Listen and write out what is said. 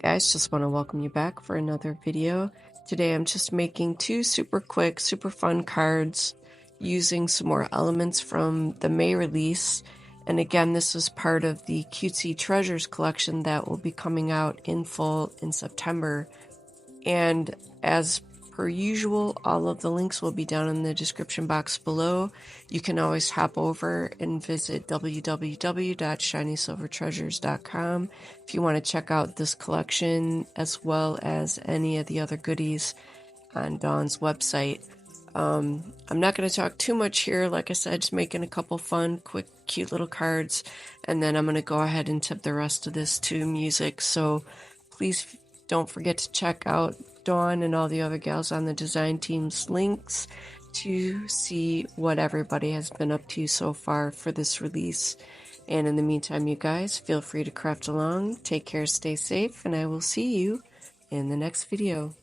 Guys, just want to welcome you back for another video. Today I'm just making two super quick, super fun cards using some more elements from the May release. And again, this is part of the Cutesie Treasures collection that will be coming out in full in September. And as per usual, all of the links will be down in the description box below. You can always hop over and visit www.shinysilvertreasures.com if you want to check out this collection as well as any of the other goodies on Dawn's website. I'm not going to talk too much here. Like I said, just making a couple fun, quick, cute little cards, and then I'm going to go ahead and tip the rest of this to music. So please don't forget to check out Dawn and all the other gals on the design team's links to see what everybody has been up to so far for this release. And in the meantime, you guys, feel free to craft along, take care, stay safe, and I will see you in the next video.